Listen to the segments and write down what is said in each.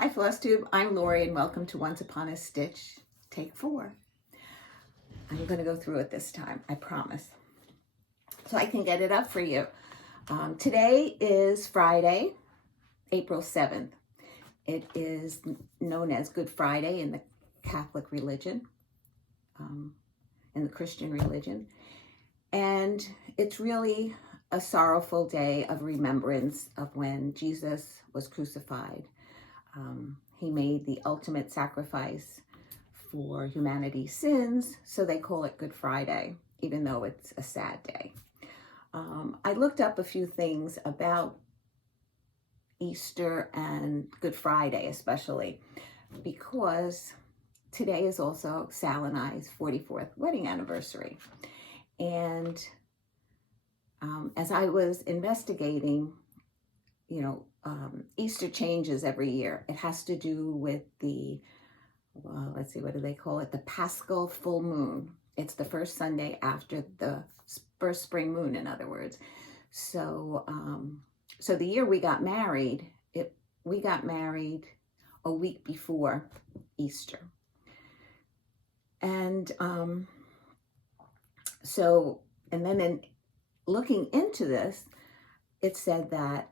Hi Flosstube, I'm Lori and welcome to Once Upon a Stitch, take 4. I'm going to go through it this time, I promise. So I can get it up for you. Today is Friday, April 7th. It is known as Good Friday in the Catholic religion, in the Christian religion. And it's really a sorrowful day of remembrance of when Jesus was crucified. He made the ultimate sacrifice for humanity's sins, so they call it Good Friday, even though it's a sad day. I looked up a few things about Easter and Good Friday, especially because today is also Sal and I's 44th wedding anniversary. And as I was investigating, Easter changes every year. It has to do with the, let's see, what do they call it? The Paschal full moon. It's the first Sunday after the first spring moon, in other words. So, so the year we got married, we got married a week before Easter. And and then in looking into this, it said that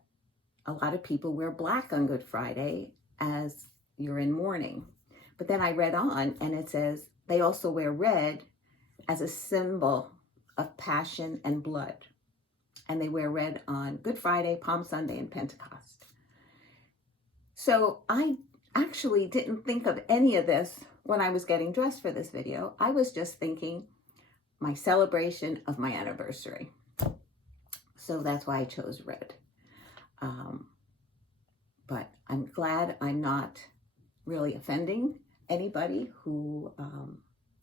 a lot of people wear black on Good Friday as you're in mourning. But then I read on and it says they also wear red as a symbol of passion and blood. And they wear red on Good Friday, Palm Sunday, and Pentecost. So I actually didn't think of any of this when I was getting dressed for this video. I was just thinking my celebration of my anniversary. So that's why I chose red. But I'm glad I'm not really offending anybody who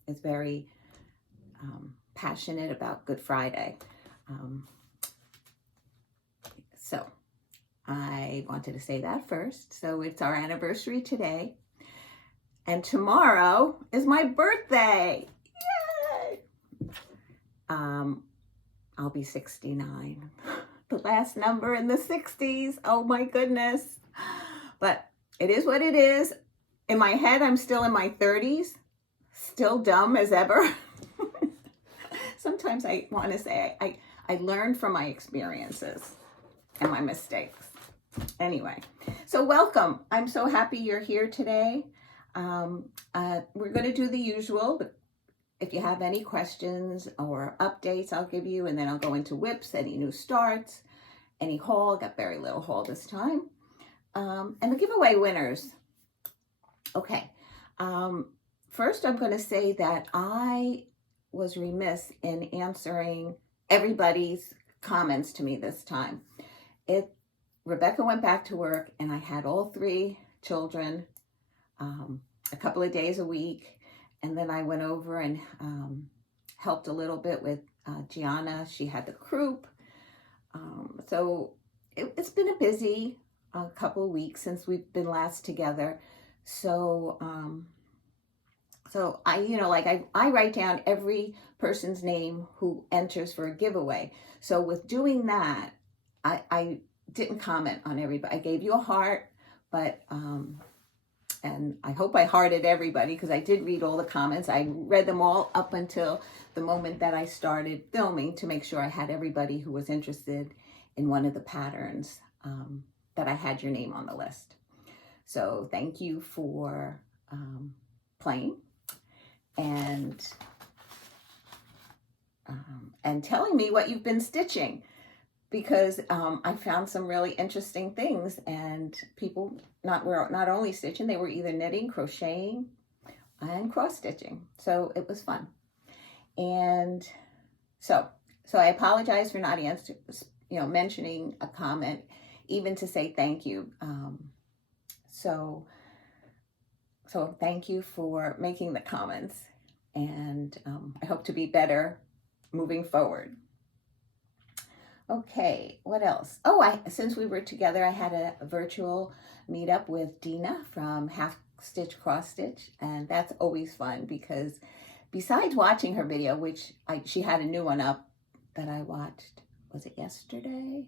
is very passionate about Good Friday. So I wanted to say that first. So it's our anniversary today. And tomorrow is my birthday. Yay! I'll be 69. The last number in the 60s. Oh my goodness. But it is what it is. In my head, I'm still in my 30s. Still dumb as ever. Sometimes I want to say I learned from my experiences and my mistakes. Anyway, so welcome. I'm so happy you're here today. We're going to do the usual, but if you have any questions or updates, I'll give you, and then I'll go into whips, any new starts, any haul. Got very little haul this time. And the giveaway winners. Okay. First, I'm going to say that I was remiss in answering everybody's comments to me this time. Rebecca went back to work, and I had all 3 children a couple of days a week. And then I went over and helped a little bit with Gianna. She had the croup. So it's been a busy couple of weeks since we've been last together. So so I write down every person's name who enters for a giveaway. So with doing that, I didn't comment on everybody. I gave you a heart, but and I hope I hearted everybody because I did read all the comments. I read them all up until the moment that I started filming to make sure I had everybody who was interested in one of the patterns, that I had your name on the list. So thank you for playing and telling me what you've been stitching, because I found some really interesting things, and people were not only stitching, they were either knitting, crocheting, and cross stitching. So it was fun. And so I apologize for not mentioning a comment, even to say thank you. So thank you for making the comments, and I hope to be better moving forward. Okay, what else? Oh, since we were together, I had a virtual meetup with Dena from Half Stitch Cross Stitch, and that's always fun because besides watching her video, which she had a new one up that I watched, was it yesterday?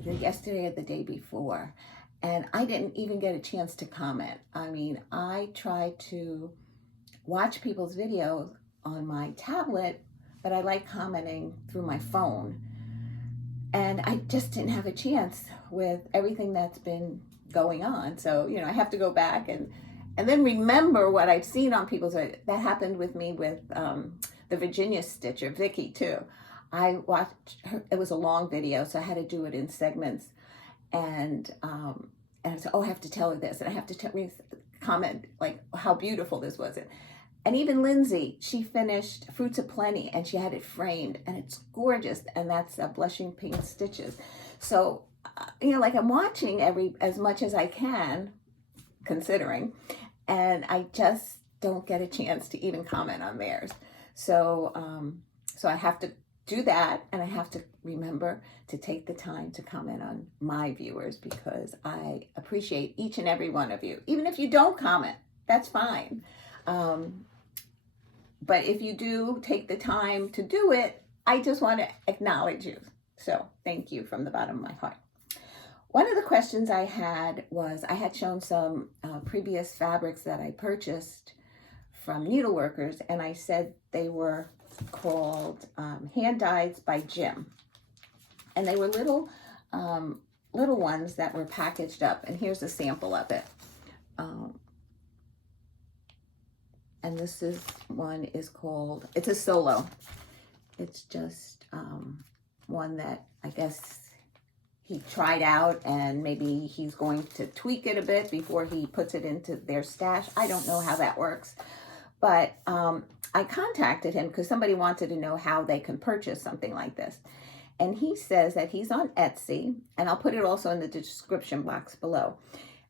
Either yesterday or the day before. And I didn't even get a chance to comment. I mean, I try to watch people's videos on my tablet, but I like commenting through my phone. And I just didn't have a chance with everything that's been going on. So, you know, I have to go back and then remember what I've seen on people's, that happened with me with the Virginia stitcher, Vicky, too. I watched her, it was a long video, so I had to do it in segments. And I said, oh, I have to tell her this, and I have to comment like how beautiful this was. And even Lindsi, she finished Fruits of Plenty, and she had it framed, and it's gorgeous. And that's Blushing Pink Stitches. So, you know, like I'm watching as much as I can, considering, and I just don't get a chance to even comment on theirs. So, so I have to do that, and I have to remember to take the time to comment on my viewers, because I appreciate each and every one of you. Even if you don't comment, that's fine. But if you do take the time to do it, I just want to acknowledge you. So thank you from the bottom of my heart. One of the questions I had was, I had shown some previous fabrics that I purchased from needleworkers, and I said they were called hand dyes by Jim. And they were little ones that were packaged up, and here's a sample of it. And this is one is called, it's a solo. It's just one that I guess he tried out, and maybe he's going to tweak it a bit before he puts it into their stash. I don't know how that works. But I contacted him because somebody wanted to know how they can purchase something like this. And he says that he's on Etsy, and I'll put it also in the description box below.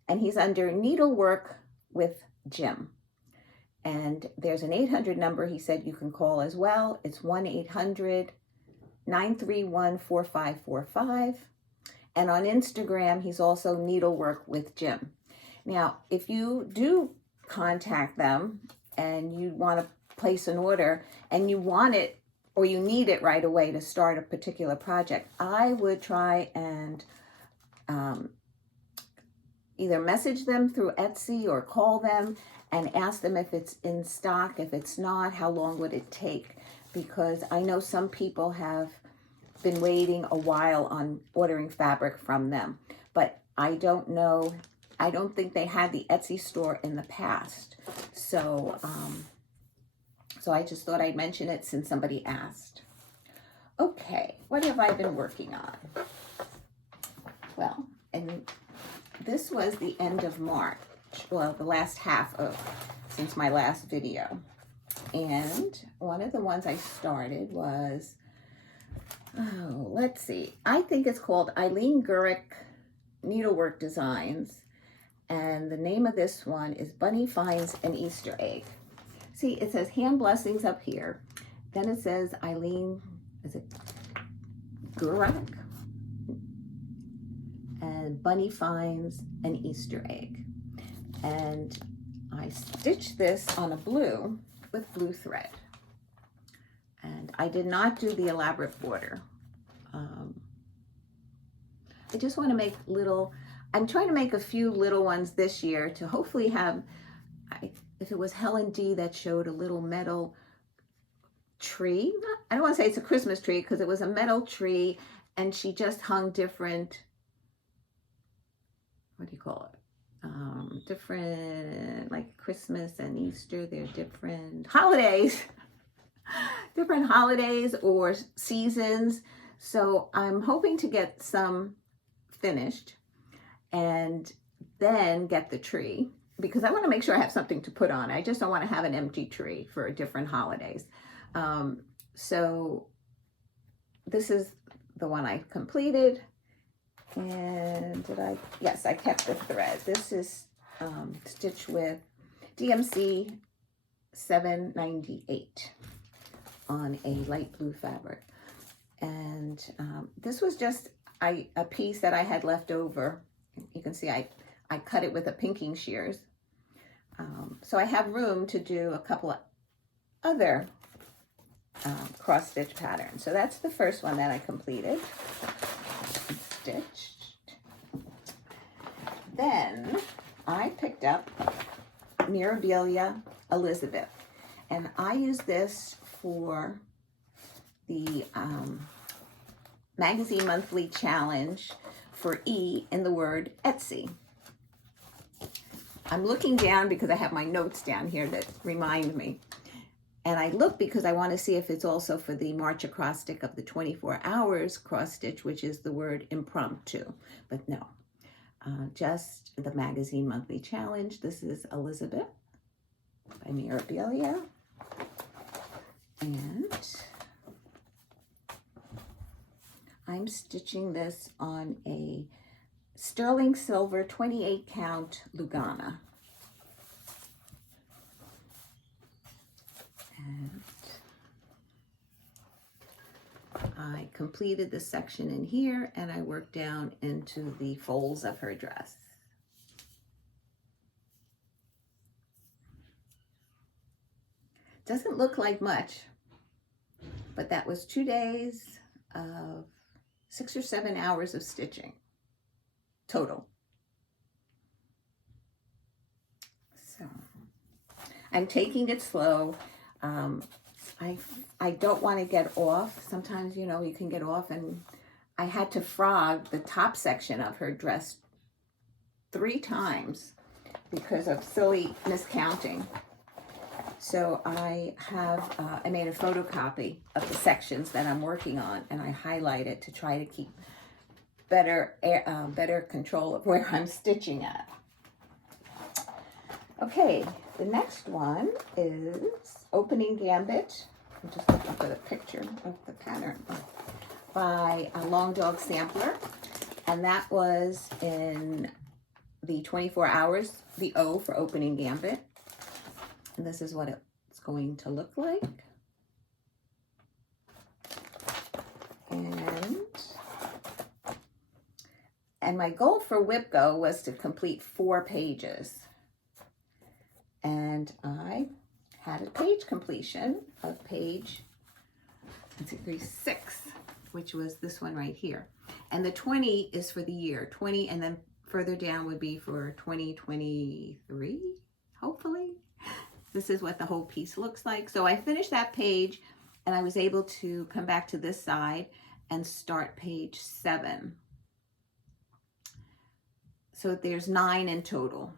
And he's under Needlework with Jim. And there's an 800 number he said you can call as well. It's 1-800-931-4545. And on Instagram, he's also Needlework with Jim. Now, if you do contact them and you want to place an order and you want it or you need it right away to start a particular project, I would try and either message them through Etsy or call them and ask them if it's in stock. If it's not, how long would it take? Because I know some people have been waiting a while on ordering fabric from them, but I don't know. I don't think they had the Etsy store in the past. So, so I just thought I'd mention it since somebody asked. Okay, what have I been working on? Well, and this was the end of March. Well, the last half of, since my last video. And one of the ones I started was, oh, let's see. I think it's called Eileen Gurick Needlework Designs. And the name of this one is Bunny Finds an Easter Egg. See, it says hand blessings up here. Then it says Eileen, is it Gurick? And Bunny Finds an Easter Egg. And I stitched this on a blue with blue thread. And I did not do the elaborate border. I just want to make little, I'm trying to make a few little ones this year to hopefully have, if it was Helen D that showed a little metal tree. I don't want to say it's a Christmas tree because it was a metal tree and she just hung different, what do you call it? Different, like Christmas and Easter, they're different holidays, different holidays or seasons. So I'm hoping to get some finished and then get the tree, because I want to make sure I have something to put on. I just don't want to have an empty tree for different holidays. So this is the one I completed. And yes, I kept the thread. This is stitched with DMC 798 on a light blue fabric. And this was just a piece that I had left over. You can see I cut it with a pinking shears. So I have room to do a couple of other cross stitch patterns. So that's the first one that I completed. Stitched. then I picked up Mirabilia Elizabeth, and I use this for the Magazine Monthly Challenge for E in the word Etsy. I'm looking down because I have my notes down here that remind me. And I look because I want to see if it's also for the March acrostic of the 24 hours cross stitch, which is the word impromptu. But no, just the Magazine Monthly Challenge. This is Elizabeth by Mirabilia. And I'm stitching this on a sterling silver 28 count Lugana. And I completed the section in here, and I worked down into the folds of her dress. Doesn't look like much, but that was 2 days of 6 or 7 hours of stitching total. So I'm taking it slow. I don't want to get off. Sometimes, you know, you can get off, and I had to frog the top section of her dress 3 times because of silly miscounting. So I made a photocopy of the sections that I'm working on, and I highlight it to try to keep better control of where I'm stitching at. Okay, the next one is Opening Gambit. I'm just looking for the picture of the pattern by a Long Dog Sampler, and that was in the 24 hours, the O for Opening Gambit. And this is what it's going to look like. And my goal for WIPGO was to complete 4 pages. And I had a page completion of page 6, which was this one right here. And the 20 is for the year, 20, and then further down would be for 2023, hopefully. This is what the whole piece looks like. So I finished that page, and I was able to come back to this side and start page 7. So there's 9 in total.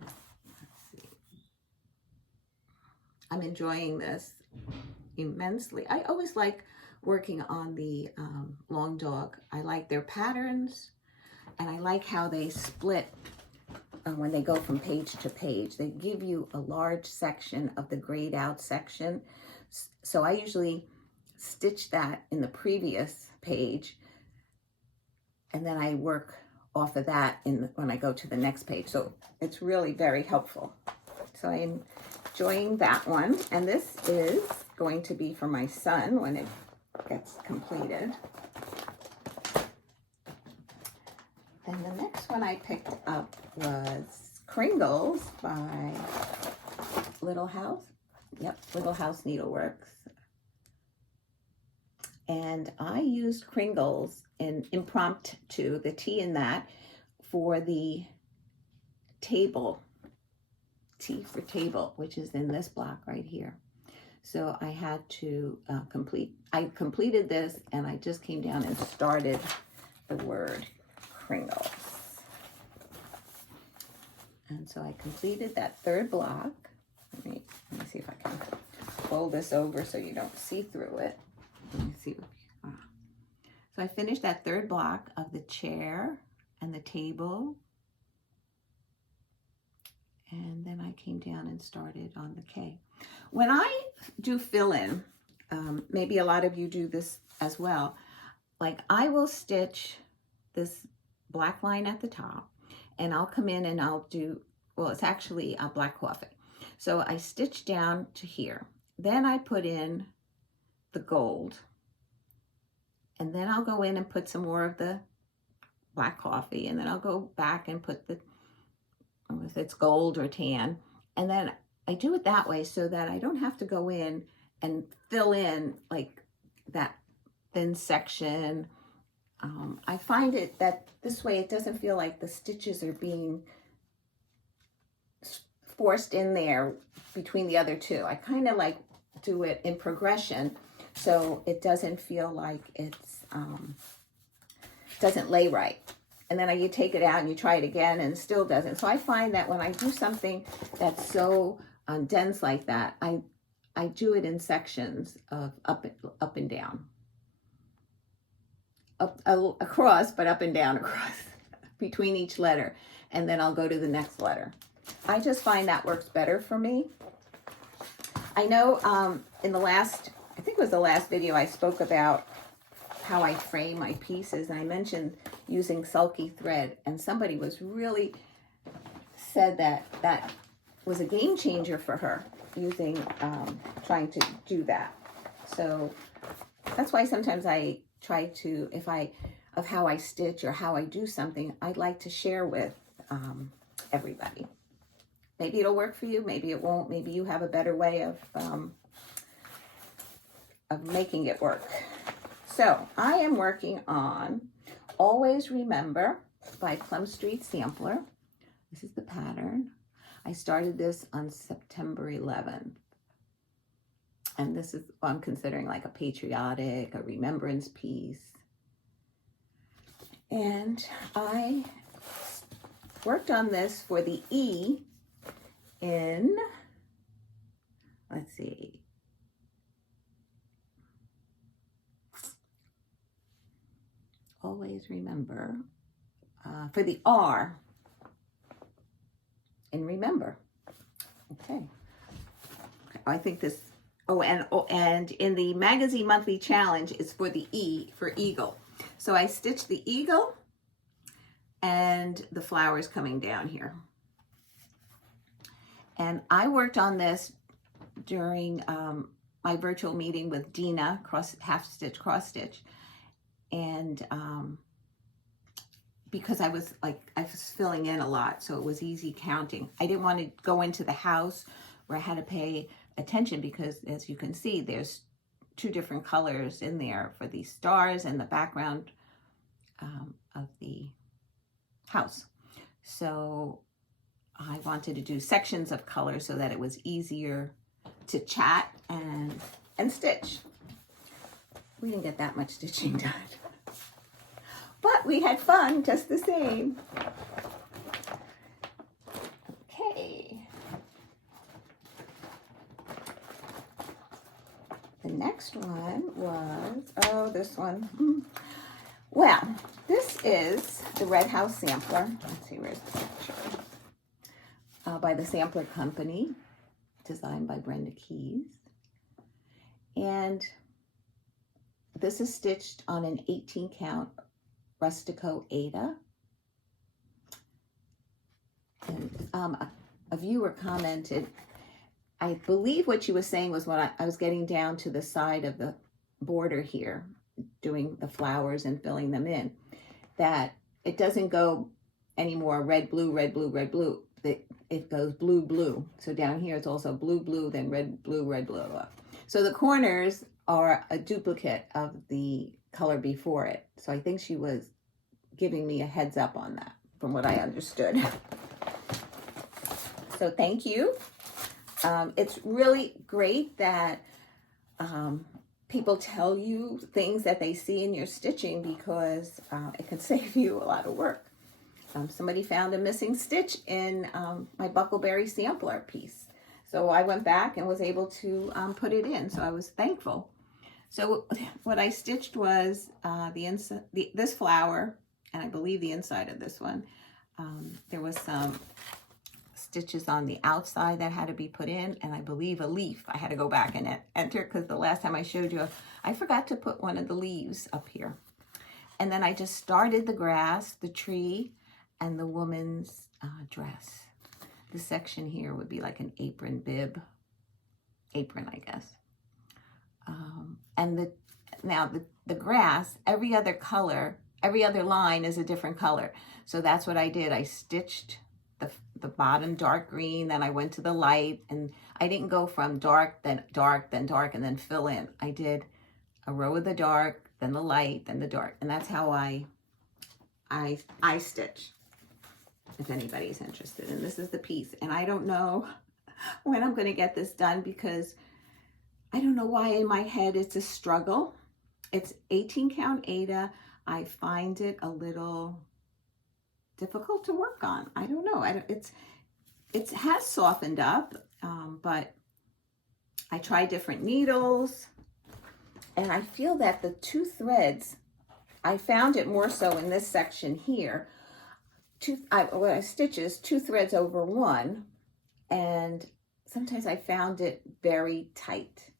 Let's see. I'm enjoying this immensely. I always like working on the Long Dog. I like their patterns, and I like how they split when they go from page to page. They give you a large section of the grayed out section. So I usually stitch that in the previous page, and then I work off of that when I go to the next page. So it's really very helpful. So I'm enjoying that one. And this is going to be for my son when it gets completed. And the next one I picked up was Kringles by Little House. Yep, Little House Needleworks. And I used Kringles in Impromptu, the T in that, for the table, T for table, which is in this block right here. So I had to I completed this, and I just came down and started the word Kringles. And so I completed that 3rd block. Let me see if I can fold this over so you don't see through it. Let me see. So I finished that 3rd block of the chair and the table. And then I came down and started on the K. When I do fill-in, maybe a lot of you do this as well, like I will stitch this black line at the top, and I'll come in and I'll do, well, it's actually a black coffee. So I stitch down to here. Then I put in the gold, and then I'll go in and put some more of the black coffee, and then I'll go back and put the, if it's gold or tan, and then I do it that way so that I don't have to go in and fill in like that thin section. I find it that this way it doesn't feel like the stitches are being forced in there between the other two. I kind of like do it in progression so it doesn't feel like it's doesn't lay right. And then you take it out and you try it again and it still doesn't. So I find that when I do something that's so dense like that, I do it in sections of up and down. Up across, but up and down across between each letter. And then I'll go to the next letter. I just find that works better for me. I know in the last, I think it was the last video, I spoke about how I frame my pieces, and I mentioned using sulky thread, and somebody was really said that that was a game changer for her using trying to do that. So that's why sometimes I try to, of how I stitch or how I do something, I'd like to share with everybody. Maybe it'll work for you, maybe it won't, maybe you have a better way of making it work. So I am working on Always Remember by Plum Street Sampler. This is the pattern. I started this on September 11th. And this is what I'm considering like a patriotic, a remembrance piece. And I worked on this for the E in, let's see, Always Remember, for the R in Remember. Okay. I think this, and in the Magazine Monthly Challenge, it's for the E, for Eagle. So I stitched the eagle and the flowers coming down here. And I worked on this during my virtual meeting with Dena, half stitch, cross stitch. And because I was filling in a lot, so it was easy counting. I didn't want to go into the house where I had to pay attention because, as you can see, there's two different colors in there for the stars and the background of the house. So I wanted to do sections of color so that it was easier to chat and stitch. We didn't get that much stitching done, but we had fun just the same. Okay. The next one was, this one. Well, this is the Red House Sampler. Let's see, where's the picture? By the Sampler Company, designed by Brenda Keys. And this is stitched on an 18 count Rustico Ada. And a viewer commented, I believe what she was saying was when I was getting down to the side of the border here, doing the flowers and filling them in, that it doesn't go anymore red, blue, red, blue, red, blue. It goes blue, blue. So down here it's also blue, blue, then red, blue, red, blue. So the corners are a duplicate of the color before it. So I think she was giving me a heads up on that, from what I understood. So thank you. It's really great that people tell you things that they see in your stitching, because it can save you a lot of work. Somebody found a missing stitch in my Buckleberry sampler piece. So I went back and was able to put it in. So I was thankful. So what I stitched was this flower, and I believe the inside of this one. There was some stitches on the outside that had to be put in, and I believe a leaf. I had to go back and enter, because the last time I showed you, I forgot to put one of the leaves up here. And then I just started the grass, the tree, and the woman's dress. The section here would be like an apron, I guess. And the grass, every other color, every other line is a different color. So that's what I did. I stitched the bottom dark green, then I went to the light, and I didn't go from dark, then dark, then dark, and then fill in. I did a row of the dark, then the light, then the dark, and that's how I stitch. if anybody's interested. And this is the piece. And I don't know when I'm going to get this done because I don't know why in my head it's a struggle. It's 18 count Aida. I find it a little difficult to work on. I don't know. It has softened up, but I try different needles, and I feel that the two threads, I found it more so in this section here. When I stitches 2 threads over 1, and sometimes I found it very tight.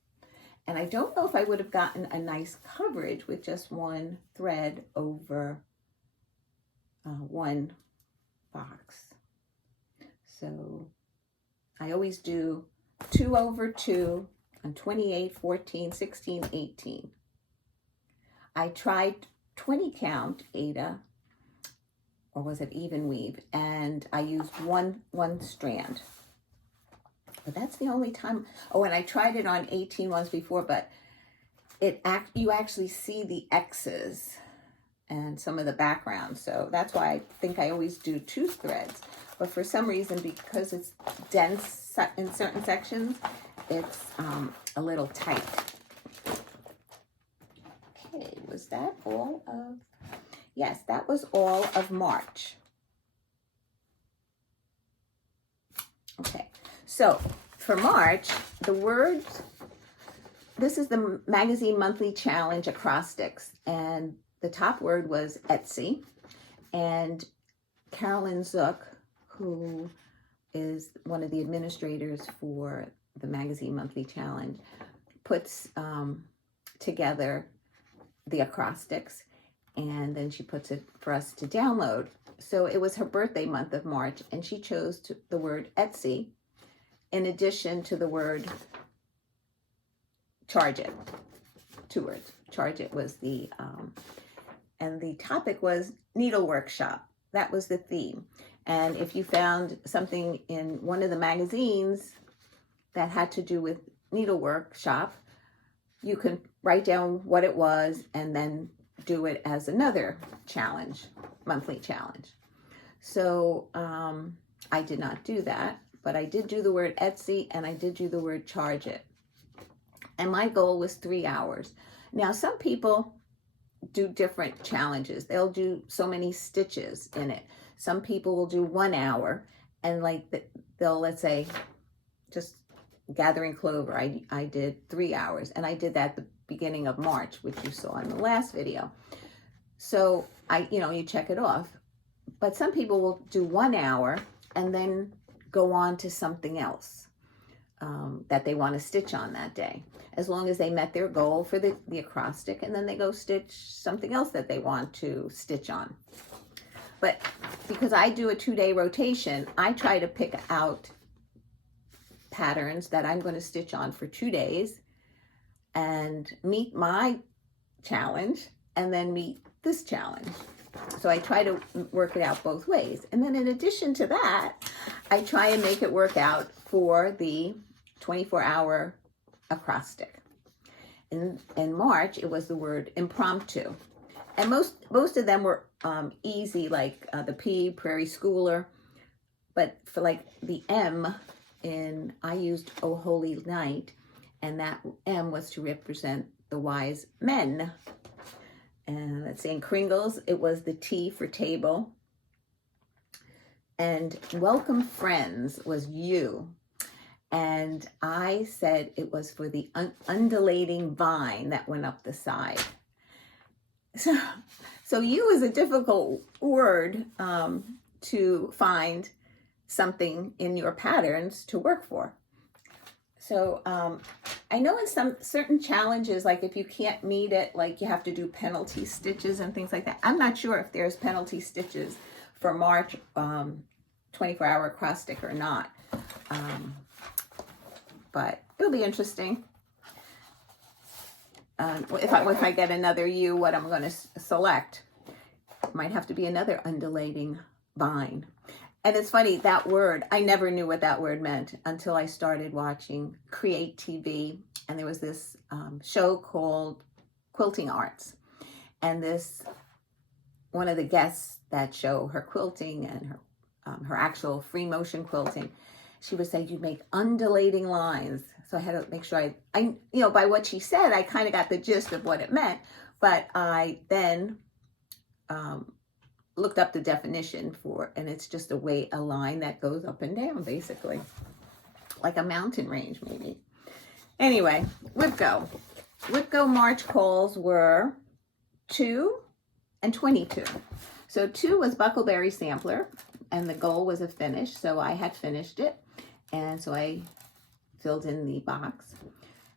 And I don't know if I would have gotten a nice coverage with just 1 thread over 1 box. So I always do 2 over 2 on 28, 14, 16, 18. I tried 20 count Aida, or was it even weave, and I used one strand. But that's the only time. Oh, and I tried it on 18 once before, but you actually see the X's and some of the background. So that's why I think I always do 2 threads. But for some reason, because it's dense in certain sections, it's a little tight. Okay, was that all of? Yes, that was all of March. Okay, so for March, the words, this is the magazine monthly challenge acrostics, and the top word was Etsy, and Carolyn Zook, who is one of the administrators for the magazine monthly challenge, puts together the acrostics, and then she puts it for us to download. So it was her birthday month of March, and she chose the word Etsy in addition to the word charge it. 2 words. Charge it was the, and the topic was needle workshop. That was the theme. And if you found something in one of the magazines that had to do with needle workshop, you can write down what it was and then do it as another challenge, monthly challenge. So I did not do that, but I did do the word Etsy and I did do the word charge it. And my goal was 3 hours. Now, some people do different challenges. They'll do so many stitches in it. Some people will do 1 hour and they'll, let's say, just gathering clover. I did 3 hours, and I did that at the beginning of March, which you saw in the last video. So you check it off. But some people will do 1 hour and then go on to something else that they want to stitch on that day, as long as they met their goal for the acrostic, and then they go stitch something else that they want to stitch on. But because I do a 2-day rotation, I try to pick out patterns that I'm going to stitch on for 2 days and meet my challenge and then meet this challenge. So I try to work it out both ways. And then in addition to that, I try and make it work out for the 24-hour acrostic. In March, it was the word impromptu. And most of them were easy, like the P, Prairie Schooler. But for like the M, I used Oh Holy Night, and that M was to represent the wise men. And let's see, in Kringles, it was the T for table. And Welcome Friends was U. And I said it was for the undulating vine that went up the side. So U is a difficult word to find something in your patterns to work for. So I know in some certain challenges, like if you can't meet it, like you have to do penalty stitches and things like that. I'm not sure if there's penalty stitches for March 24-hour acrostic or not. But it'll be interesting. If I get another U, what I'm going to select might have to be another undulating vine. And it's funny, that word, I never knew what that word meant until I started watching Create TV. And there was this show called Quilting Arts. And one of the guests that show her quilting and her her actual free motion quilting, she would say, you make undulating lines. So I had to make sure I by what she said, I kind of got the gist of what it meant, but I then looked up the definition and it's just a line that goes up and down, basically, like a mountain range, maybe. Anyway, WIPGO. WIPGO March calls were 2 and 22. So 2 was Buckleberry Sampler, and the goal was a finish, so I had finished it, and so I filled in the box.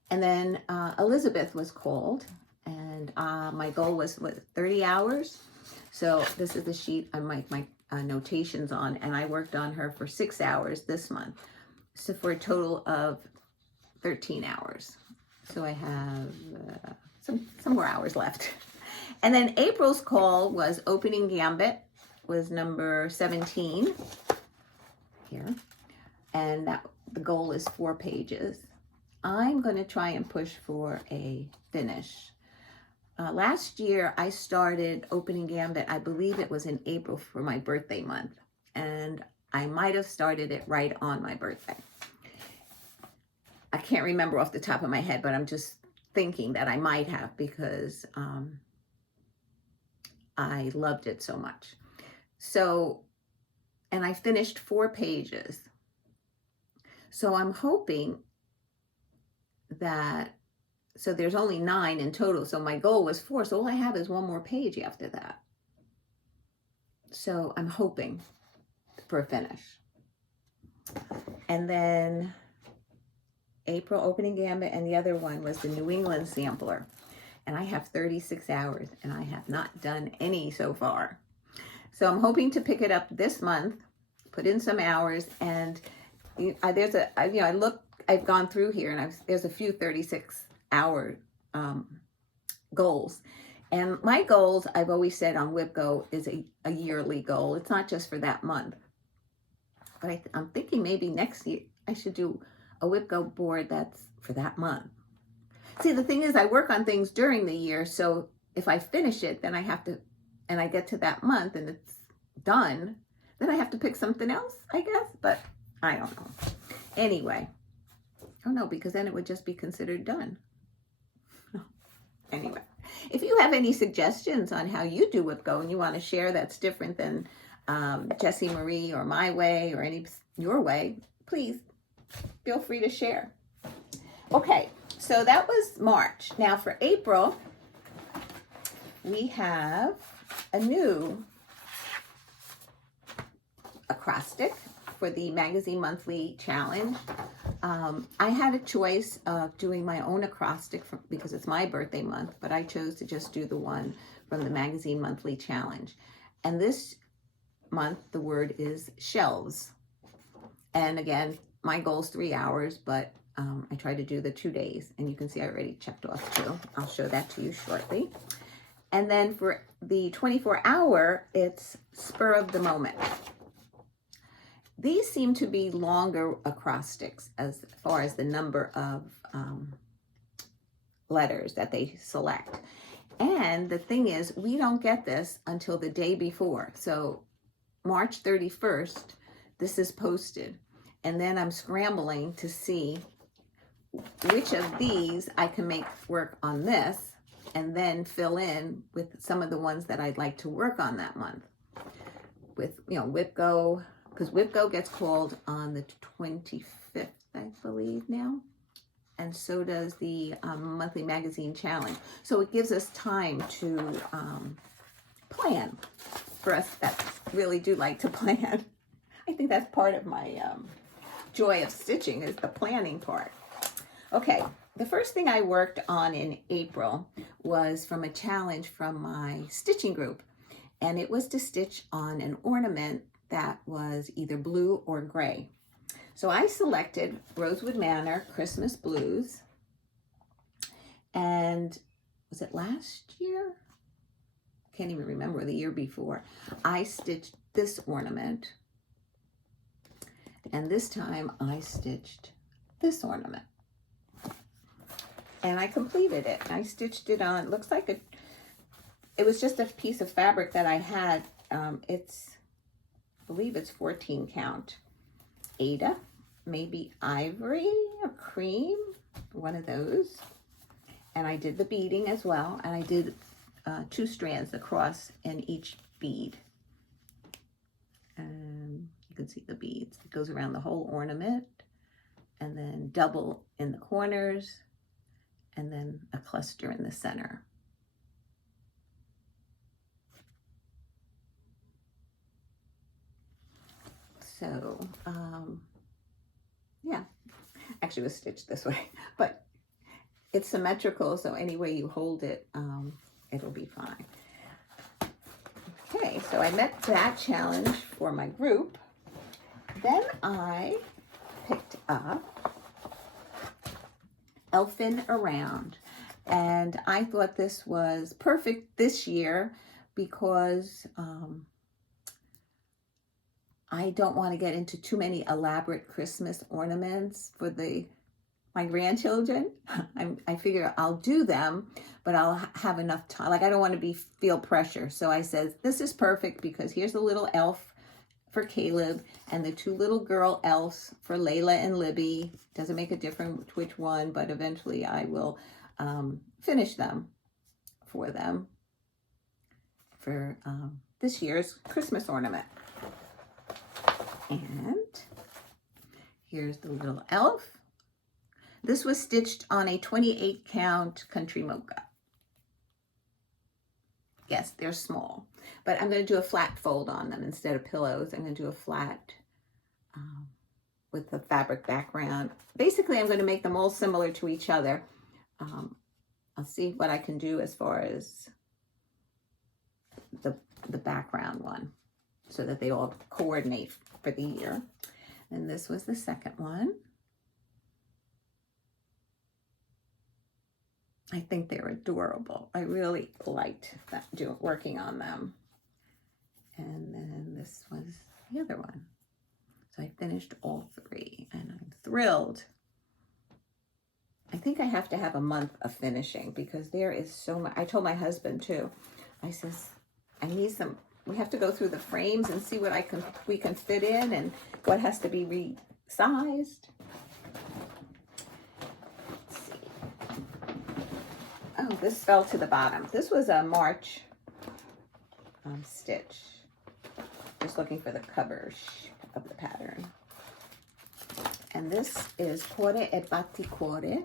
And then Elizabeth was called, and my goal was 30 hours. So this is the sheet I make my notations on, and I worked on her for 6 hours this month, so for a total of 13 hours. So I have some more hours left. And then April's call was Opening Gambit, was number 17 here, and the goal is 4 pages. I'm going to try and push for a finish. Last year I started Opening Gambit, I believe it was in April for my birthday month, and I might have started it right on my birthday. I can't remember off the top of my head, but I'm just thinking that I might have, because I loved it so much. So, and I finished 4 pages. So I'm hoping that, so there's only 9 in total. So my goal was 4. So all I have is 1 more page after that. So I'm hoping for a finish. And then April Opening Gambit, and the other one was the New England Sampler. And I have 36 hours, and I have not done any so far. So I'm hoping to pick it up this month, put in some hours, and I've gone through here, and there's a few 36-hour goals. And my goals, I've always said on WIPGO, is a yearly goal. It's not just for that month. But I'm thinking maybe next year I should do a WIPGO board that's for that month. See, the thing is, I work on things during the year, so if I finish it, then I have to, and I get to that month and it's done, then I have to pick something else, I guess, but I don't know. Anyway, oh no, because then it would just be considered done. Anyway, if you have any suggestions on how you do WIPGO and you want to share that's different than Jessie Marie or my way or your way, please feel free to share. Okay, so that was March. Now for April, we have a new acrostic for the Magazine Monthly Challenge. I had a choice of doing my own acrostic because it's my birthday month, but I chose to just do the one from the Magazine Monthly Challenge. And this month, the word is shelves. And again, my goal is 3 hours, but I try to do the 2 days, and you can see I already checked off 2. I'll show that to you shortly. And then for the 24-hour, it's spur of the moment. These seem to be longer acrostics as far as the number of letters that they select. And the thing is, we don't get this until the day before. So March 31st, this is posted. And then I'm scrambling to see which of these I can make work on this, and then fill in with some of the ones that I'd like to work on that month. With, WIPGO, because WIPGO gets called on the 25th, I believe now. And so does the Monthly Magazine Challenge. So it gives us time to plan, for us that really do like to plan. I think that's part of my joy of stitching, is the planning part. Okay, the first thing I worked on in April was from a challenge from my stitching group, and it was to stitch on an ornament that was either blue or gray. So I selected Rosewood Manor Christmas Blues, and was it last year? Can't even remember, the year before. I stitched this ornament, and this time I stitched this ornament. And I completed it. I stitched it on, looks like it was just a piece of fabric that I had. It's believe it's 14 count. Ada, maybe ivory or cream, one of those. And I did the beading as well, and I did 2 strands across in each bead. And you can see the beads. It goes around the whole ornament, and then double in the corners, and then a cluster in the center. So, yeah, actually it was stitched this way, but it's symmetrical, so any way you hold it, it'll be fine. Okay, so I met that challenge for my group. Then I picked up Elfin Around, and I thought this was perfect this year because I don't want to get into too many elaborate Christmas ornaments for my grandchildren. I figure I'll do them, but I'll have enough time. Like, I don't want to feel pressure. So I said, this is perfect because here's the little elf for Caleb and the 2 little girl elves for Layla and Libby. Doesn't make a difference which one, but eventually I will finish them for them for this year's Christmas ornament. And here's the little elf. This was stitched on a 28 count country mocha. Yes, they're small, but I'm going to do a flat fold on them instead of pillows. I'm going to do a flat with the fabric background. Basically, I'm going to make them all similar to each other. I'll see what I can do as far as the background one so that they all coordinate for the year. And this was the second one. I think they're adorable. I really liked working on them. And then this was the other one. So I finished all 3 and I'm thrilled. I think I have to have a month of finishing because there is so much. I told my husband too. I says, I need some, we have to go through the frames and see what we can fit in and what has to be resized. Oh, this fell to the bottom. This was a March stitch. Just looking for the cover of the pattern. And this is Cuore e Batticuore.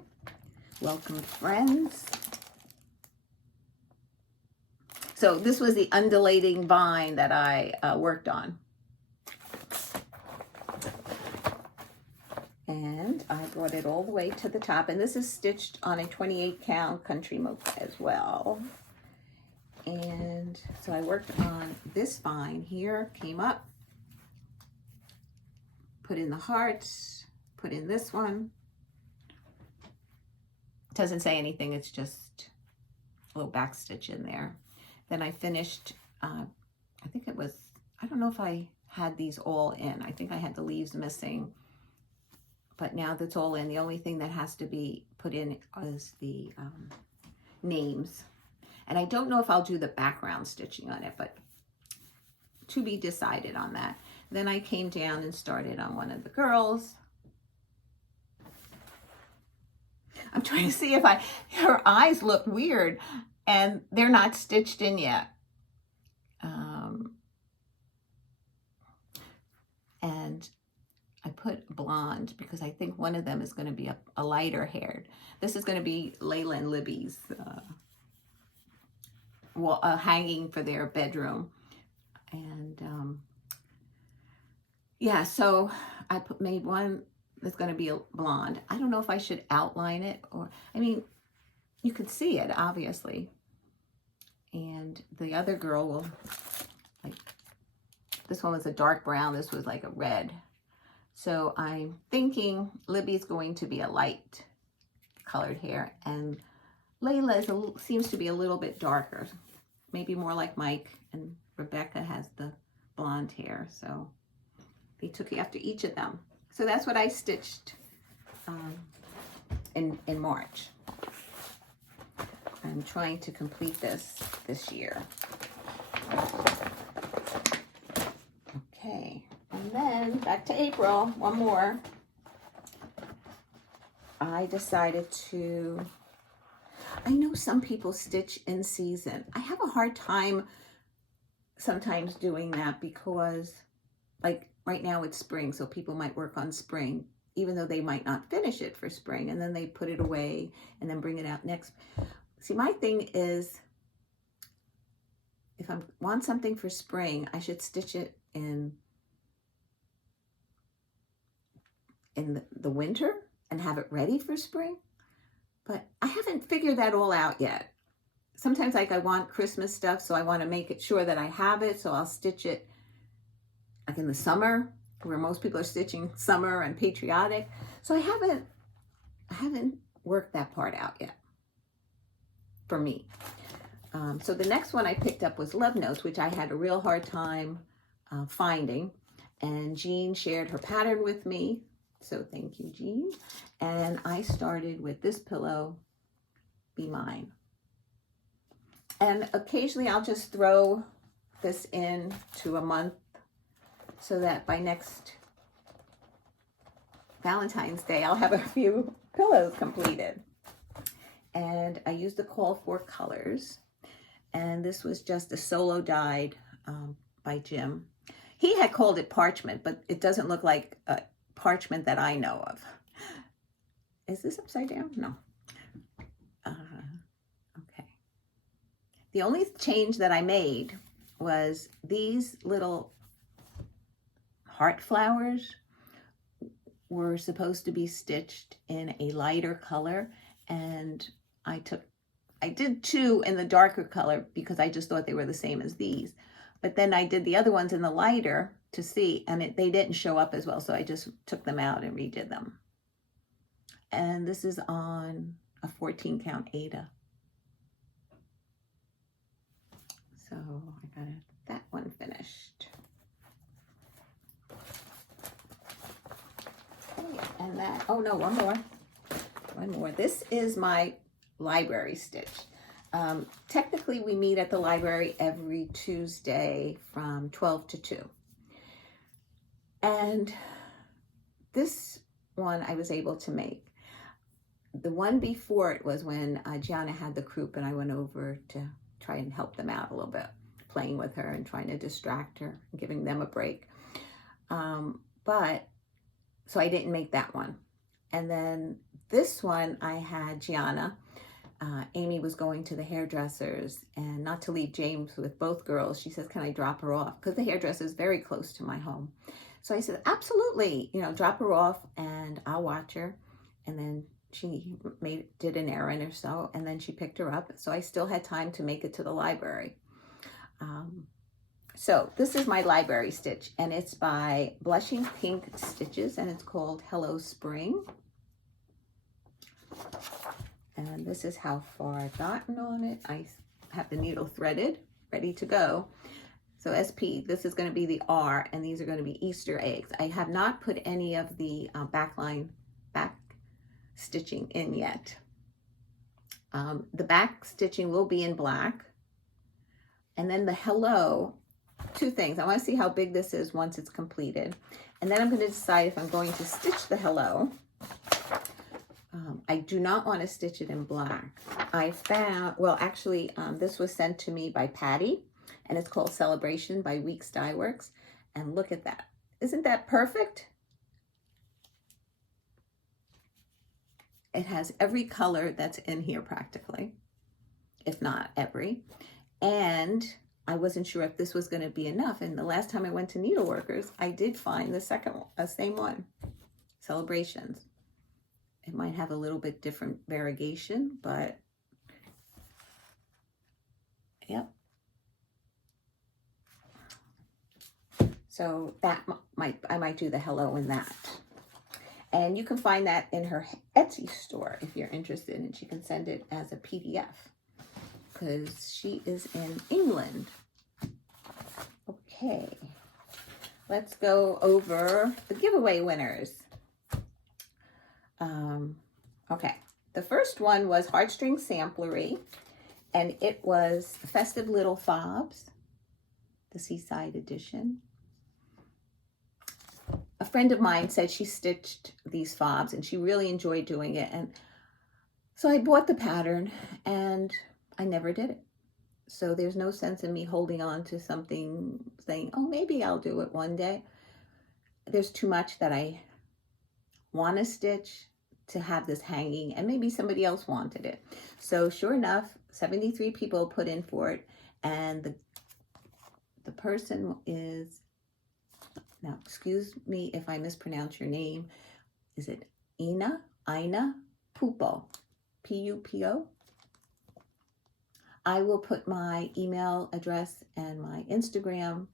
Welcome, friends. So this was the undulating vine that I worked on. And I brought it all the way to the top. And this is stitched on a 28 count country mocha as well. And so I worked on this vine here, came up, put in the hearts, put in this one. It doesn't say anything, it's just a little back stitch in there. Then I finished, I think it was, I don't know if I had these all in. I think I had the leaves missing. But now that's all in. The only thing that has to be put in is the names. And I don't know if I'll do the background stitching on it, but to be decided on that. Then I came down and started on one of the girls. I'm trying to see if her eyes look weird and they're not stitched in yet. And I put blonde because I think one of them is going to be a lighter haired. This is going to be Layla and Libby's hanging for their bedroom. And yeah, so I made one that's going to be a blonde. I don't know if I should outline it or, I mean, you could see it obviously. And the other girl will, like, this one was a dark brown. This was like a red. So I'm thinking Libby's going to be a light colored hair and Layla seems to be a little bit darker, maybe more like Mike, and Rebecca has the blonde hair. So they took after each of them. So that's what I stitched in March. I'm trying to complete this year. Okay. back to April, one more. I decided to, I know some people stitch in season. I have a hard time sometimes doing that because like right now it's spring, so people might work on spring, even though they might not finish it for spring, and then they put it away and then bring it out next. See, my thing is, if I want something for spring, I should stitch it in the winter and have it ready for spring. But I haven't figured that all out yet. Sometimes like I want Christmas stuff, so I want to make it sure that I have it, so I'll stitch it like in the summer, where most people are stitching summer and patriotic. So I haven't worked that part out yet for me. So the next one I picked up was Love Notes, which I had a real hard time finding. And Jean shared her pattern with me. So thank you, Jean. And I started with this pillow, Be Mine. And occasionally I'll just throw this in to a month so that by next Valentine's Day, I'll have a few pillows completed. And I used the Call for Colors. And this was just a solo dyed by Jim. He had called it parchment, but it doesn't look like a parchment that I know of. Is this upside down? No. Okay. The only change that I made was these little heart flowers were supposed to be stitched in a lighter color, and I did two in the darker color because I just thought they were the same as these. But then I did the other ones in the lighter to see, and they didn't show up as well, so I just took them out and redid them. And this is on a 14 count Aida. So I got that one finished. Okay, and that, oh no, one more. This is my library stitch. Technically we meet at the library every Tuesday from 12 to 2. And this one I was able to make. The one before it was when Gianna had the croup, and I went over to try and help them out a little bit, playing with her and trying to distract her, giving them a break. So I didn't make that one. And then this one I had Gianna. Amy was going to the hairdressers, and not to leave James with both girls, she says, can I drop her off? Because the hairdresser is very close to my home. So I said, absolutely, drop her off and I'll watch her. And then she did an errand or so, and then she picked her up. So I still had time to make it to the library. So this is my library stitch, and it's by Blushing Pink Stitches, and it's called Hello Spring. And this is how far I've gotten on it. I have the needle threaded, ready to go. So SP, this is going to be the R, and these are going to be Easter eggs. I have not put any of the back stitching in yet. The back stitching will be in black. And then the hello, two things. I want to see how big this is once it's completed. And then I'm going to decide if I'm going to stitch the hello. I do not want to stitch it in black. I found, well, actually, this was sent to me by Patty, and it's called Celebration by Weeks Dye Works. And look at that. Isn't that perfect? It has every color that's in here practically, if not every. And I wasn't sure if this was going to be enough. And the last time I went to Needleworkers, I did find the second one, same one, Celebrations. It might have a little bit different variegation, but yep. So that I might do the hello in that. And you can find that in her Etsy store if you're interested, and she can send it as a PDF because she is in England. Okay, let's go over the giveaway winners. Okay, the first one was Heartstring Samplery, and it was Festive Little Fobs, the Seaside Edition. a friend of mine said she stitched these fobs and she really enjoyed doing it. And so I bought the pattern and I never did it. So there's no sense in me holding on to something saying, oh, maybe I'll do it one day. There's too much that I want to stitch to have this hanging, and maybe somebody else wanted it. So sure enough, 73 people put in for it, and the person is, now excuse me if I mispronounce your name, is it Ina Pupo, Pupo? I will put my email address and my Instagram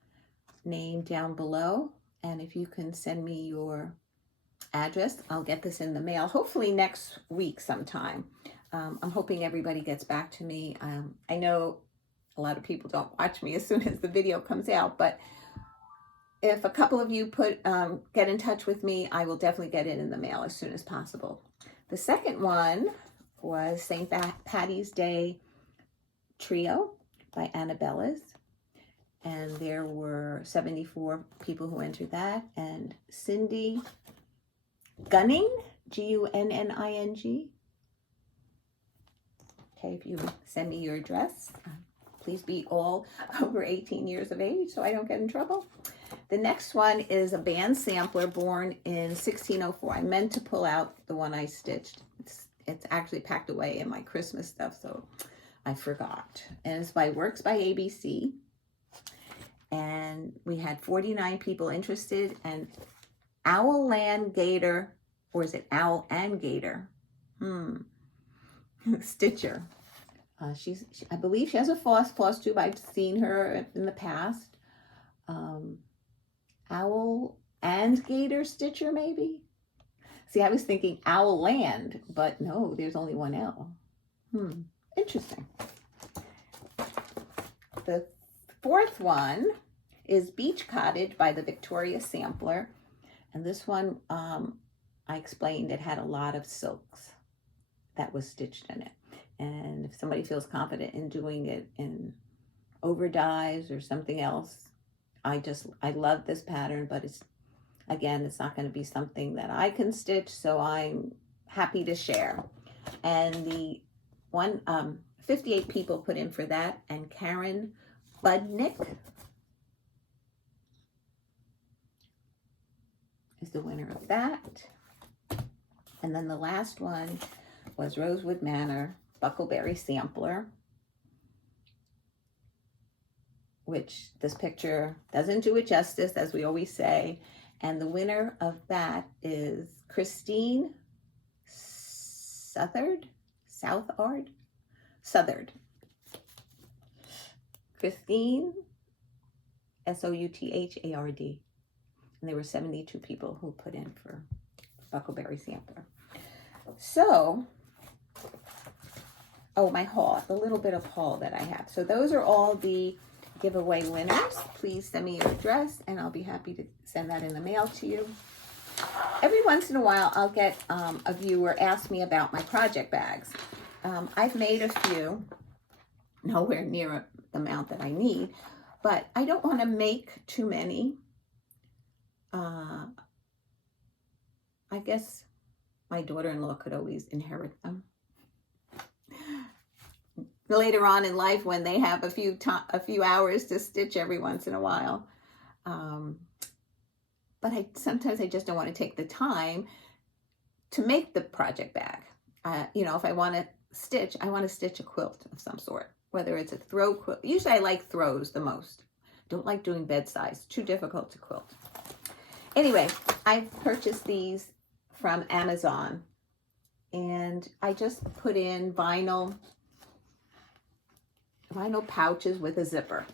name down below, and if you can send me your address, I'll get this in the mail, hopefully next week sometime. I'm hoping everybody gets back to me. I know a lot of people don't watch me as soon as the video comes out, but if a couple of you get in touch with me, I will definitely get it in the mail as soon as possible. The second one was St. Patty's Day Trio by Annabella's, and there were 74 people who entered that, and Cindy Gunning, Gunning. Okay, if you send me your address, please be all over 18 years of age so I don't get in trouble. The next one is a band sampler born in 1604. I meant to pull out the one I stitched. It's actually packed away in my Christmas stuff, so I forgot. And it's by Works by ABC. And we had 49 people interested, and Owl Land Gator, or is it Owl and Gator? Stitcher. I believe she has a Flosstube. I've seen her in the past. Owl and Gator Stitcher, maybe? See, I was thinking Owl Land, but no, there's only one L. Interesting. The fourth one is Beach Cottage by the Victoria Sampler. And this one, I explained it had a lot of silks that was stitched in it. And if somebody feels confident in doing it in over dyes or something else, I love this pattern, but it's not going to be something that I can stitch, so I'm happy to share. And the one, 58 people put in for that, and Karen Budnick is the winner of that. And then the last one was Rosewood Manor Buckleberry Sampler, which this picture doesn't do it justice, as we always say. And the winner of that is Christine Southard. Christine, Southard. And there were 72 people who put in for Buckleberry Sampler. So, my haul, the little bit of haul that I have. So those are all the giveaway winners. Please send me your address and I'll be happy to send that in the mail to you. Every once in a while, I'll get a viewer ask me about my project bags. I've made a few, nowhere near the amount that I need, but I don't want to make too many. I guess my daughter-in-law could always inherit them later on in life when they have a few hours to stitch every once in a while. But sometimes I just don't want to take the time to make the project bag. If I want to stitch, I want to stitch a quilt of some sort, whether it's a throw quilt. Usually I like throws the most. Don't like doing bed size, too difficult to quilt. Anyway, I purchased these from Amazon, and I just put in vinyl pouches with a zipper,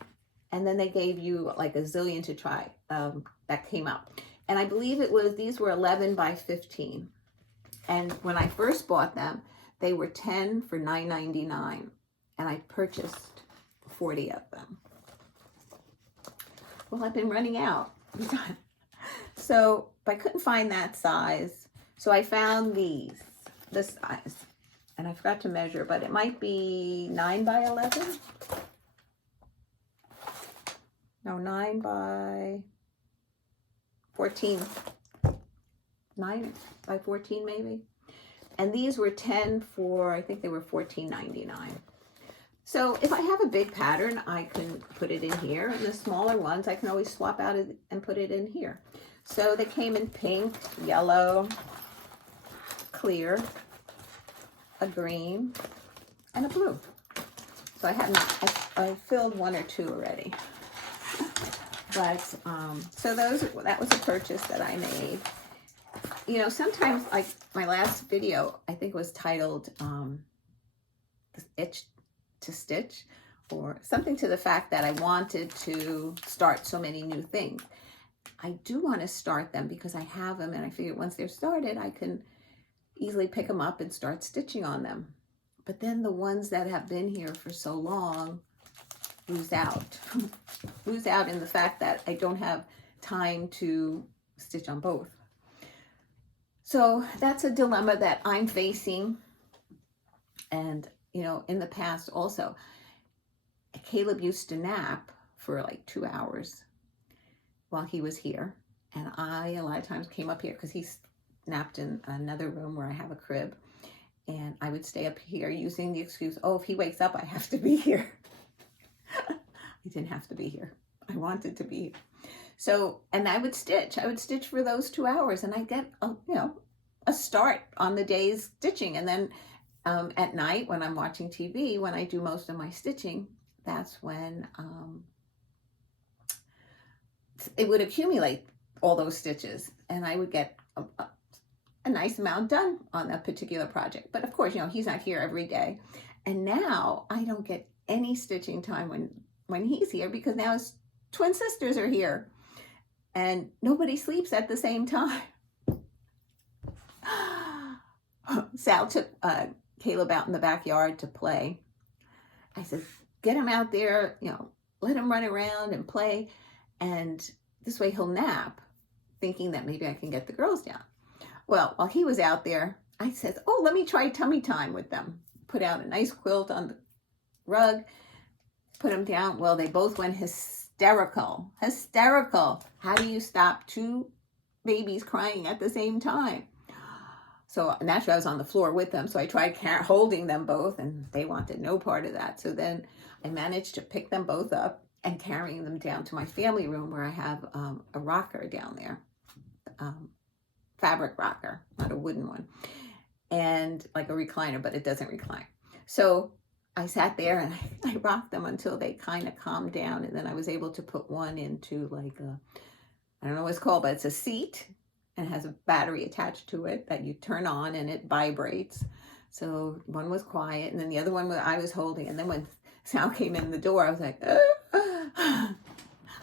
and then they gave you like a zillion to try that came out, and I believe these were 11 by 15, and when I first bought them they were 10 for $9.99, and I purchased 40 of them. Well, I've been running out. So I couldn't find that size, so I found this size, and I forgot to measure, but it might be 9 by 11. No, 9 by 14. 9 by 14 maybe. And these were 10 for, I think they were $14.99. So if I have a big pattern, I can put it in here. And the smaller ones, I can always swap out and put it in here. So they came in pink, yellow, clear, a green, and a blue. So I filled 1 or 2 already. But, so that was a purchase that I made. You know, sometimes, like my last video, I think was titled Itch to Stitch, or something to the fact that I wanted to start so many new things. I do want to start them because I have them, and I figure once they're started, I can easily pick them up and start stitching on them. But then the ones that have been here for so long lose out. Lose out in the fact that I don't have time to stitch on both. So that's a dilemma that I'm facing. And, you know, in the past also, Caleb used to nap for like 2 hours while he was here. And I, a lot of times, came up here because he napped in another room where I have a crib. And I would stay up here using the excuse, oh, if he wakes up, I have to be here. I didn't have to be here. I wanted to be here. So, and I would stitch. I would stitch for those 2 hours, and I get, a start on the day's stitching. And then at night, when I'm watching TV, when I do most of my stitching, that's when it would accumulate all those stitches, and I would get a nice amount done on that particular project. But of course, you know, he's not here every day. And now I don't get any stitching time when he's here, because now his twin sisters are here and nobody sleeps at the same time. Sal took Caleb out in the backyard to play. I said, get him out there, you know, let him run around and play. And this way he'll nap, thinking that maybe I can get the girls down. Well, while he was out there, I said, oh, let me try tummy time with them. Put out a nice quilt on the rug, put them down. Well, they both went hysterical. How do you stop 2 babies crying at the same time? So naturally I was on the floor with them. So I tried holding them both, and they wanted no part of that. So then I managed to pick them both up and carrying them down to my family room, where I have a rocker down there. Fabric rocker, not a wooden one, and like a recliner, but it doesn't recline. So I sat there and I rocked them until they kind of calmed down, and then I was able to put one into like I don't know what it's called, but it's a seat and it has a battery attached to it that you turn on and it vibrates. So one was quiet, and then the other one I was holding, and then when Sal came in the door, I was like,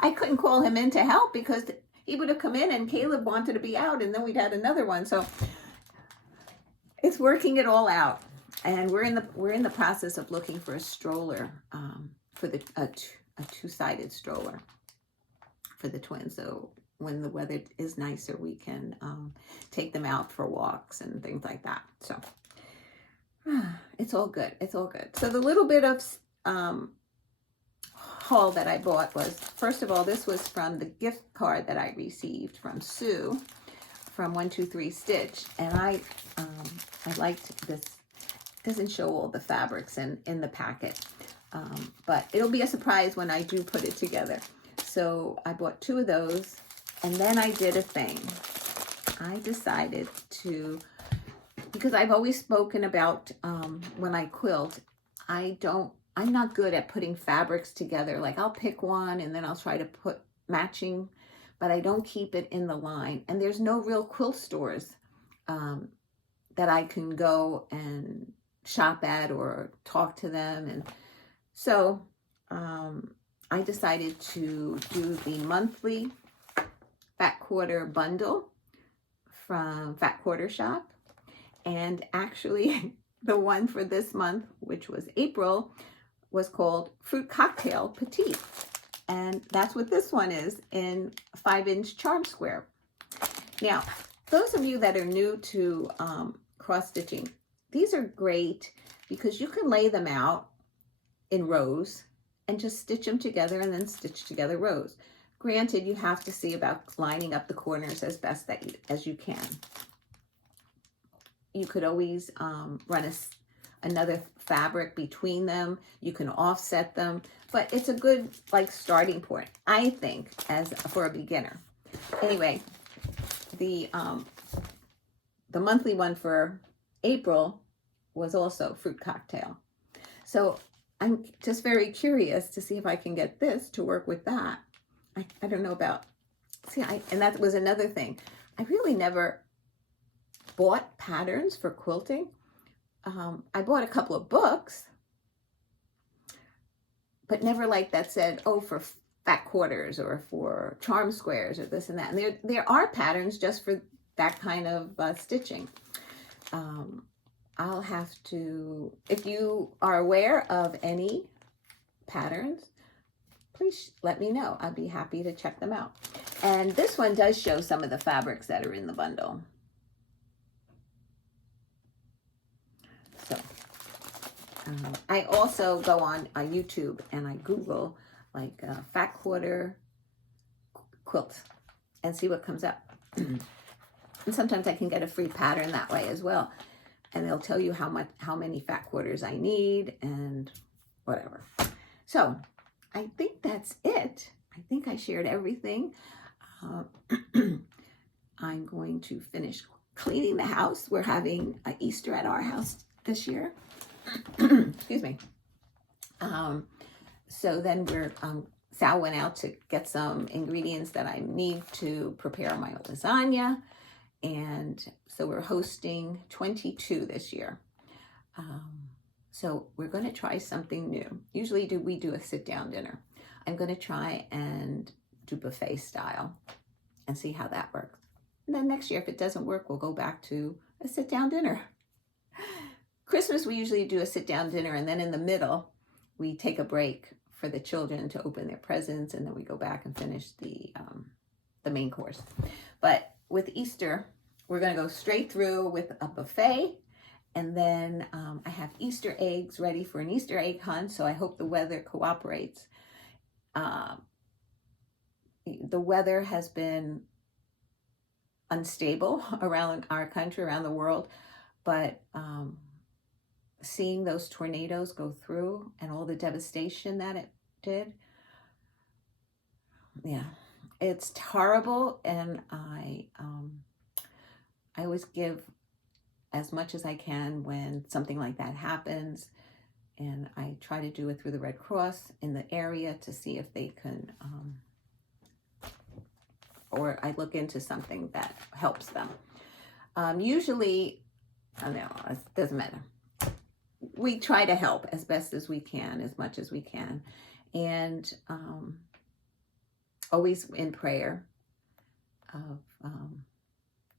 I couldn't call him in to help because he would have come in and Caleb wanted to be out, and then we'd had another one. So it's working it all out, and we're in the process of looking for a stroller, for a 2-sided stroller for the twins. So when the weather is nicer, we can take them out for walks and things like that. So it's all good. It's all good. So the little bit of haul that I bought was, first of all, this was from the gift card that I received from Sue from 123 Stitch, and I liked this. It doesn't show all the fabrics in the packet, but it'll be a surprise when I do put it together. So I bought 2 of those, and then I did a thing. I decided to, because I've always spoken about when I quilt, I'm not good at putting fabrics together. Like I'll pick one and then I'll try to put matching, but I don't keep it in the line. And there's no real quilt stores that I can go and shop at or talk to them. And so I decided to do the monthly Fat Quarter bundle from Fat Quarter Shop. And actually the one for this month, which was April, was called Fruit Cocktail Petite. And that's what this one is, in 5-inch charm square. Now, those of you that are new to cross stitching, these are great because you can lay them out in rows and just stitch them together and then stitch together rows. Granted, you have to see about lining up the corners as best as you can. you could always run another fabric between them. You can offset them, but it's a good like starting point, I think, as for a beginner. Anyway, the monthly one for April was also fruit cocktail. So I'm just very curious to see if I can get this to work with that. I don't know about, and that was another thing. I really never bought patterns for quilting. I bought a couple of books, but never like that said, oh, for fat quarters or for charm squares or this and that. And there are patterns just for that kind of stitching. I'll have to, if you are aware of any patterns, please let me know. I'd be happy to check them out. And this one does show some of the fabrics that are in the bundle. So I also go on YouTube and I Google like fat quarter quilt and see what comes up. And sometimes I can get a free pattern that way as well. And they'll tell you how many fat quarters I need and whatever. So I think that's it. I think I shared everything. I'm going to finish cleaning the house. We're having Easter at our house this year. Excuse me. So then Sal went out to get some ingredients that I need to prepare my lasagna. And so we're hosting 22 this year. So we're going to try something new. Usually we do a sit-down dinner. I'm going to try and do buffet style and see how that works. And then next year, if it doesn't work, we'll go back to a sit-down dinner. Christmas, we usually do a sit-down dinner, and then in the middle, we take a break for the children to open their presents, and then we go back and finish the main course. But with Easter, we're going to go straight through with a buffet. And then I have Easter eggs ready for an Easter egg hunt, so I hope the weather cooperates. The weather has been unstable around our country, around the world, but seeing those tornadoes go through and all the devastation that it did, yeah, it's horrible. And I always give as much as I can when something like that happens. And I try to do it through the Red Cross in the area to see if they can, or I look into something that helps them. Usually, I know, it doesn't matter. We try to help as best as we can, as much as we can. And always in prayer of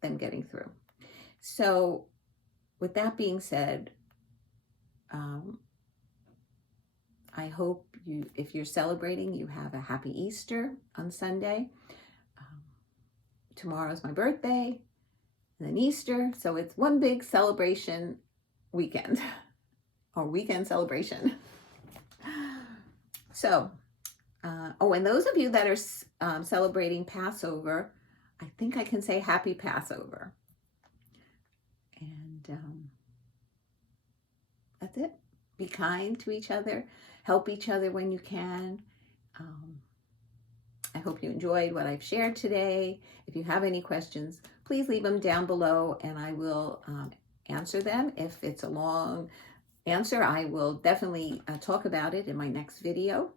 them getting through. So with that being said, I hope if you're celebrating, you have a happy Easter on Sunday. Tomorrow's my birthday, and then Easter. So it's one big celebration weekend, or weekend celebration. So, and those of you that are celebrating Passover, I think I can say happy Passover. And that's it. Be kind to each other. Help each other when you can. I hope you enjoyed what I've shared today. If you have any questions, please leave them down below and I will answer them. If it's a long answer, I will definitely talk about it in my next video.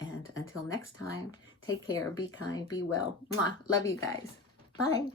And until next time, take care, be kind, be well. Mwah. Love you guys. Bye.